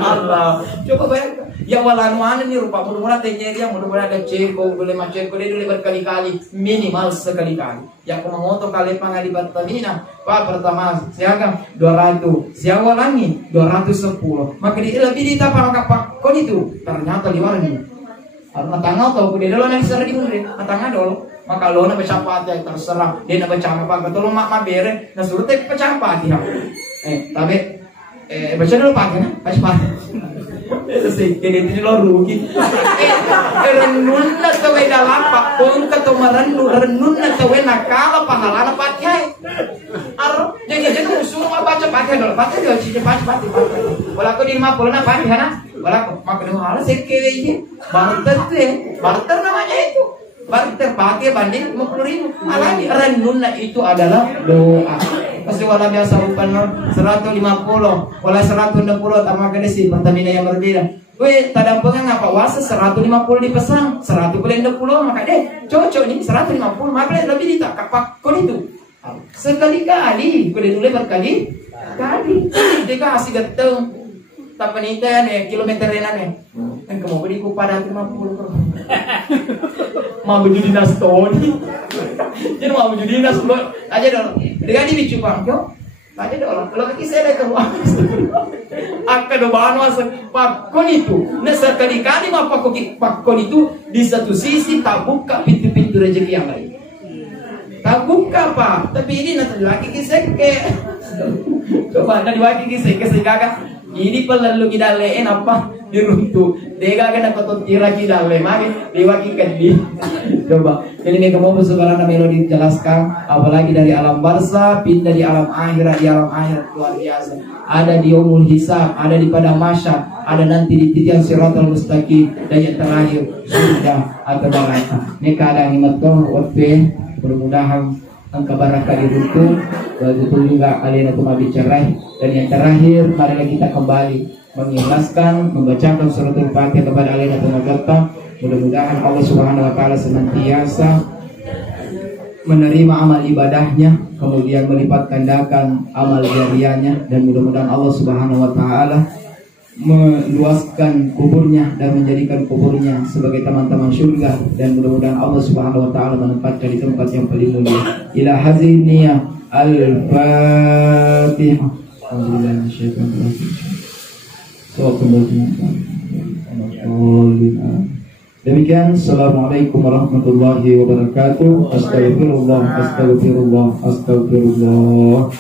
Allah coba bayangkan ya wala anu nih rupa mudah-mudahan tanya dia mudah-mudahan ada ceko boleh maceko dia boleh berkali-kali minimal sekali-kali ya aku mengotok kali pangali batamina pak pertama siaga 200 siaga langi 210 maka dia lebih ditapa maka kon itu ternyata liwar nih matangau tau dia dulu nang sering di matangau dulu maka lo na baca pati terserah dia na baca apa betul mak bere na suruh teh baca pati tapi baca dulu pakai na baca sih kini ini lo rugi renun na tawe dalam pak pun ketemu renun na tawe nakala pahalana pakai jadi musuh mah baca pakai dulu pakai dulu cici pakai wala aku di 50 na pakai na wala aku makan hal sekele ini barter namanya itu barter pakai banding 50.000 alami renun na itu adalah doa pasti wala biasa upan 150 wala 160 tambah gede sih Pertamina yang berbeda weh tadampungan apa wasa 150 dipesang 160 maka deh cocok nih 150 maka lebih ditakak kon itu sekali-kali kudu dulu berkali-kali dikasih geteng Tapi nita nih kilometer nih. Kan kamu beri ku pada 50 bro. Mau baju dinas Tony. Jadi mau baju dinas bro. Aja dong. Dengan di bicu bang. Yo. Aja dong. Kalau kaki saya dah kamu. Akan dobahan masa pakon itu. Nah sekali-kali mah pakon itu di satu sisi tak buka pintu-pintu rezeki yang lain. Tak buka pak. Tapi ini nanti lagi kiseke. Coba nanti lagi kiseke sehingga ini perlu kita lein apa diruntuh. Dega kena kotor tira kita le mari diwaki kadi. Coba. Jadi ini kamu sekarang melodi jelaskan apalagi dari alam barza pindah di alam akhirat, di alam akhirat luar biasa. Ada di yaumul hisab, ada di padang mahsyar, ada nanti di titian siratal mustaqim dan yang terakhir surga atau neraka. Ini keadaan imatku waktu mudah-mudahan angka baraka diruntuh. Begitu juga kalian aku mau bicara. Dan yang terakhir, marilah kita kembali mengikhlaskan, membacakan suratul Fatihah kepada Allah dan Tuhan. Mudah-mudahan Allah Subhanahu Wa Taala senantiasa menerima amal ibadahnya, kemudian melipat gandakan amal jariahnya, dan mudah-mudahan Allah Subhanahu Wa Taala meluaskan kuburnya dan menjadikan kuburnya sebagai taman-taman surga, dan mudah-mudahan Allah Subhanahu Wa Taala menempatkan di tempat yang paling mulia. Ila haziniyah al-Fatihah. Demikian, assalamualaikum warahmatullahi wabarakatuh. Astagfirullah, astagfirullah, astagfirullah.